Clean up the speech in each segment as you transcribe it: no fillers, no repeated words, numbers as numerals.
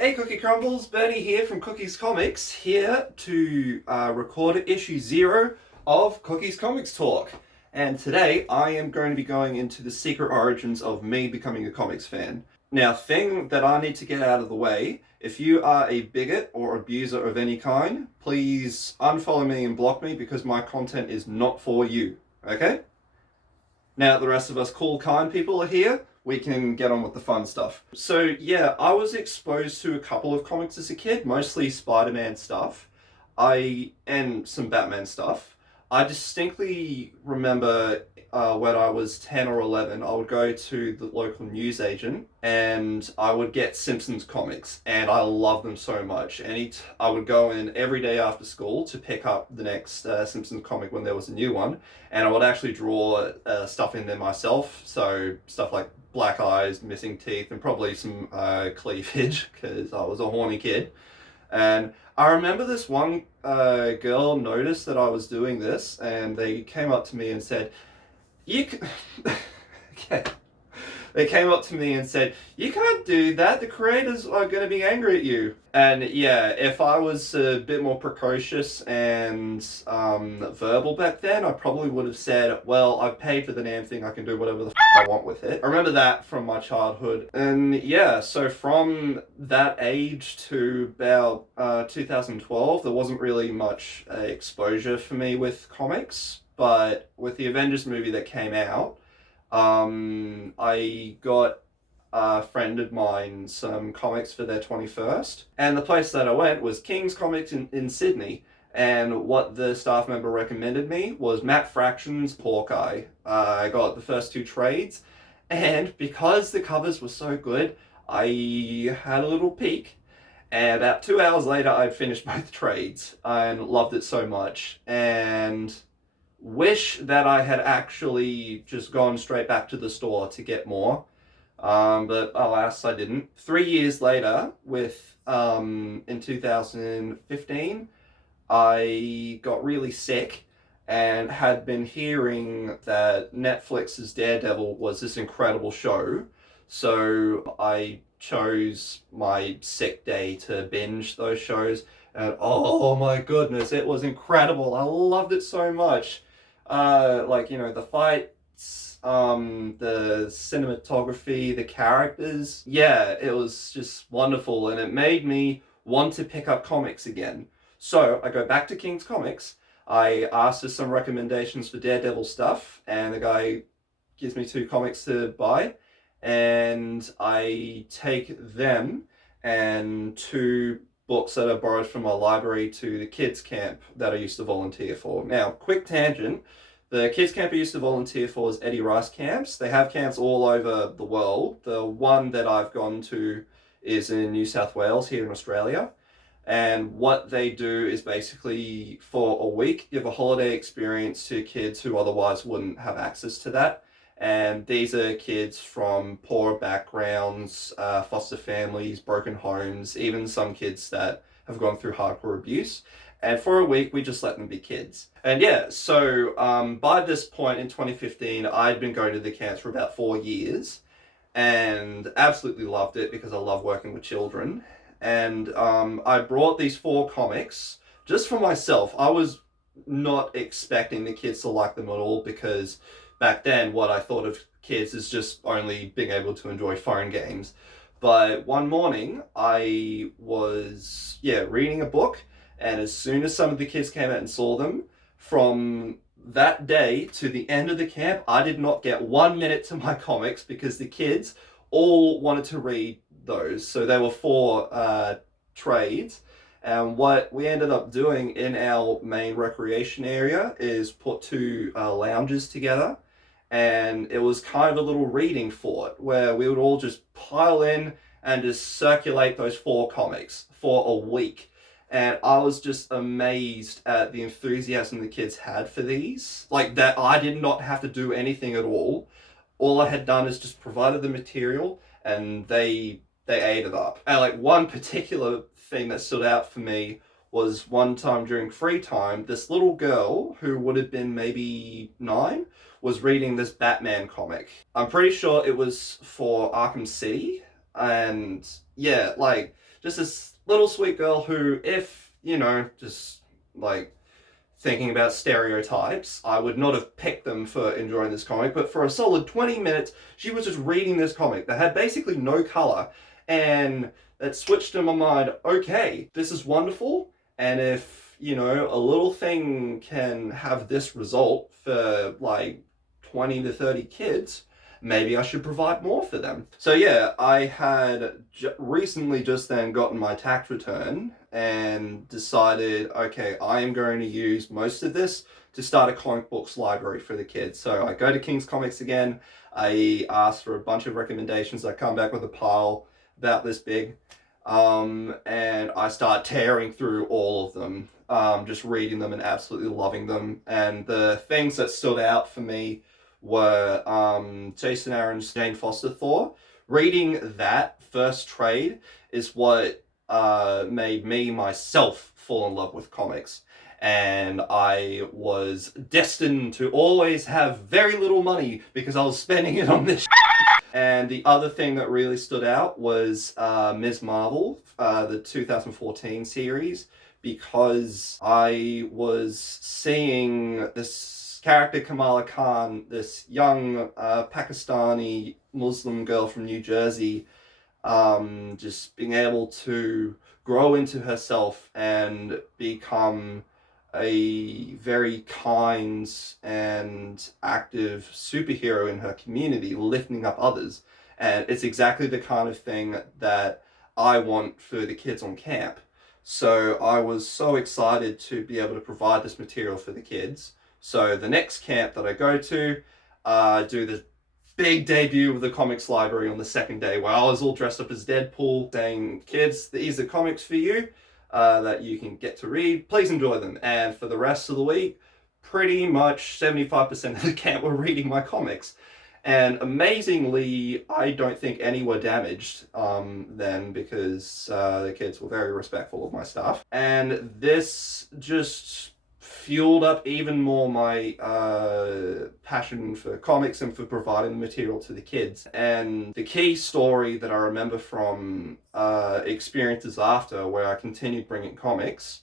Hey Cookie Crumbles, Bernie here from Cookies Comics, here to record issue 0 of Cookies Comics Talk. And today I am going to be going into the secret origins of me becoming a comics fan. Now, thing that I need to get out of the way, if you are a bigot or abuser of any kind, please unfollow me and block me because my content is not for you, okay? Now that the rest of us cool, kind people are here, we can get on with the fun stuff. So yeah, I was exposed to a couple of comics as a kid, mostly Spider-Man stuff, and some Batman stuff. I distinctly remember when I was 10 or 11, I would go to the local newsagent and I would get Simpsons comics, and I loved them so much. And I would go in every day after school to pick up the next Simpsons comic when there was a new one, and I would actually draw stuff in there myself. So stuff like black eyes, missing teeth, and probably some cleavage because I was a horny kid. And I remember this one girl noticed that I was doing this, and they came up to me and said, "You c-" okay. They came up to me and said, "You can't do that. The creators are going to be angry at you." And yeah, if I was a bit more precocious and verbal back then, I probably would have said, "Well, I've paid for the damn thing. I can do whatever the I want with it." I remember that from my childhood. And yeah, so from that age to about 2012, there wasn't really much exposure for me with comics. But with the Avengers movie that came out, I got a friend of mine some comics for their 21st, and the place that I went was King's Comics in Sydney. And what the staff member recommended me was Matt Fraction's Hawkeye. I got the first 2 trades, and because the covers were so good, I had a little peek. And about 2 hours later, I'd finished both trades and loved it so much. And wish that I had actually just gone straight back to the store to get more. But alas, I didn't. 3 years later, in 2015, I got really sick and had been hearing that Netflix's Daredevil was this incredible show. So I chose my sick day to binge those shows. And oh my goodness, it was incredible. I loved it so much. The fights, the cinematography, the characters. Yeah, it was just wonderful, and it made me want to pick up comics again. So I go back to King's Comics. I asked for some recommendations for Daredevil stuff, and the guy gives me 2 comics to buy, and I take them and 2 books that I borrowed from my library to the kids camp that I used to volunteer for. Now, quick tangent, the kids camp I used to volunteer for is Eddie Rice camps. They have camps all over the world. The one that I've gone to is in New South Wales here in Australia. And what they do is basically for a week give a holiday experience to kids who otherwise wouldn't have access to that. And these are kids from poor backgrounds, foster families, broken homes, even some kids that have gone through hardcore abuse. And for a week, we just let them be kids. And yeah, so by this point in 2015, I'd been going to the camps for about 4 years and absolutely loved it because I love working with children. And I brought these 4 comics just for myself. I was not expecting the kids to like them at all because back then what I thought of kids is just only being able to enjoy phone games. But one morning I was reading a book, and as soon as some of the kids came out and saw them, from that day to the end of the camp, I did not get 1 minute to my comics because the kids all wanted to read those. So there were 4 trades. And what we ended up doing in our main recreation area is put 2 lounges together. And it was kind of a little reading fort where we would all just pile in and just circulate those 4 comics for a week. And I was just amazed at the enthusiasm the kids had for these. Like that, I did not have to do anything at all. All I had done is just provided the material, and they ate it up. And like one particular thing that stood out for me was one time during free time, this little girl who would have been maybe 9 was reading this Batman comic. I'm pretty sure it was for Arkham City. And yeah, like just this little sweet girl who, if, you know, just like thinking about stereotypes, I would not have picked them for enjoying this comic, but for a solid 20 minutes, she was just reading this comic that had basically no color, and it switched in my mind, okay, this is wonderful, and if, you know, a little thing can have this result for like 20 to 30 kids, maybe I should provide more for them. So yeah, I had recently just then gotten my tax return and decided, okay, I am going to use most of this to start a comic books library for the kids. So I go to King's Comics again, I ask for a bunch of recommendations, I come back with a pile about this big, and I start tearing through all of them, just reading them and absolutely loving them. And the things that stood out for me were Jason Aaron's Jane Foster Thor. Reading that first trade is what made me myself fall in love with comics. And I was destined to always have very little money because I was spending it on this. And the other thing that really stood out was Ms. Marvel, the 2014 series, because I was seeing this character Kamala Khan, this young Pakistani Muslim girl from New Jersey, just being able to grow into herself and become a very kind and active superhero in her community, lifting up others. And it's exactly the kind of thing that I want for the kids on camp. So I was so excited to be able to provide this material for the kids. So the next camp that I go to, do the big debut of the comics library on the second day, where I was all dressed up as Deadpool, saying, kids, these are comics for you that you can get to read. Please enjoy them. And for the rest of the week, pretty much 75% of the camp were reading my comics. And amazingly, I don't think any were damaged then, because the kids were very respectful of my stuff. And this just fueled up even more my passion for comics and for providing the material to the kids. And the key story that I remember from experiences after, where I continued bringing comics,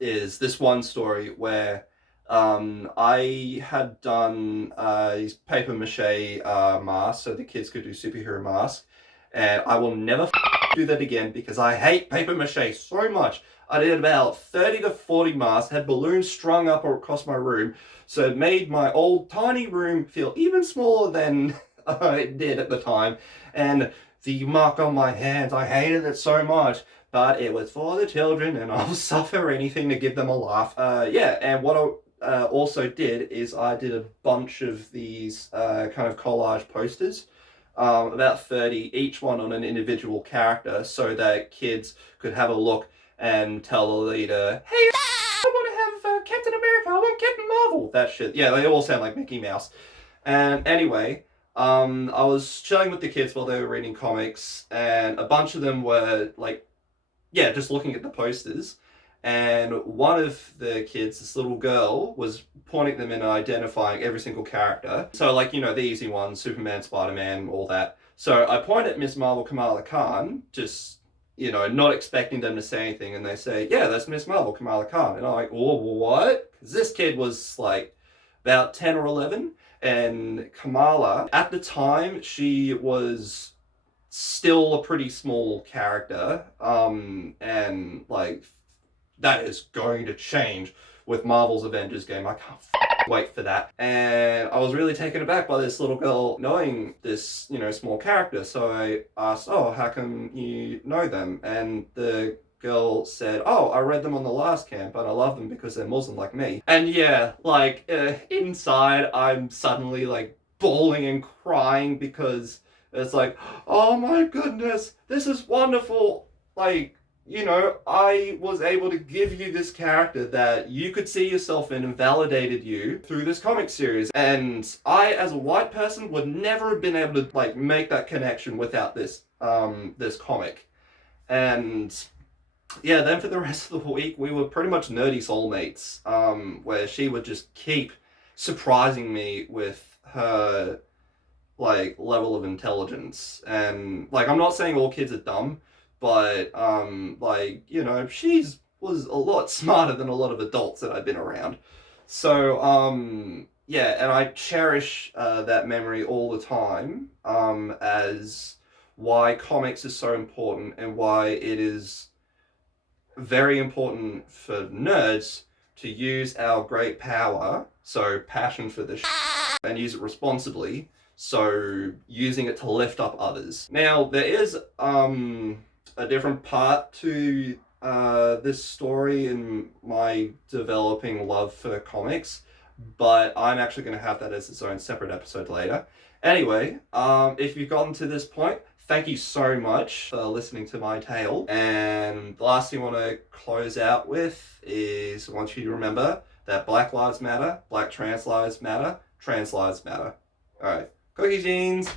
is this one story where I had done these paper mache masks so the kids could do superhero masks, and I will never do that again because I hate paper mache so much. I did about 30 to 40 masks, had balloons strung up across my room, so it made my old tiny room feel even smaller than it did at the time. And the mark on my hands, I hated it so much, but it was for the children and I'll suffer anything to give them a laugh. Yeah, and what I also did is I did a bunch of these kind of collage posters, about 30, each one on an individual character, so that kids could have a look and tell the leader, hey, I want to have Captain America, I want Captain Marvel, that shit. Yeah, they all sound like Mickey Mouse. And anyway, I was chilling with the kids while they were reading comics, and a bunch of them were like, yeah, just looking at the posters. And one of the kids, this little girl, was pointing them and identifying every single character. So like, you know, the easy ones, Superman, Spider-Man, all that. So I point at Miss Marvel Kamala Khan, just, you know, not expecting them to say anything, and they say, yeah, that's Miss Marvel Kamala Khan. And I'm like, oh, what? Because this kid was like about 10 or 11, and Kamala, at the time, she was still a pretty small character, and like, that is going to change with Marvel's Avengers game. I can't wait for that. And I was really taken aback by this little girl knowing this, you know, small character. So I asked, oh, how come you know them? And the girl said, oh, I read them on the last camp and I love them because they're Muslim like me. And yeah, like inside I'm suddenly like bawling and crying because it's like, oh my goodness, this is wonderful. Like, you know, I was able to give you this character that you could see yourself in and validated you through this comic series. And I, as a white person, would never have been able to like make that connection without this this comic. And yeah, then for the rest of the week, we were pretty much nerdy soulmates, where she would just keep surprising me with her like level of intelligence. And like, I'm not saying all kids are dumb, but like, you know, she's was a lot smarter than a lot of adults that I've been around. So yeah, and I cherish that memory all the time, as why comics is so important and why it is very important for nerds to use our great power, so passion for this and use it responsibly, so using it to lift up others. Now, there is a different part to this story in my developing love for comics, but I'm actually going to have that as its own separate episode later. Anyway, if you've gotten to this point, thank you so much for listening to my tale. And the last thing I want to close out with is I want you to remember that Black Lives Matter, Black trans lives matter, trans lives matter. Alright, cookie jeans!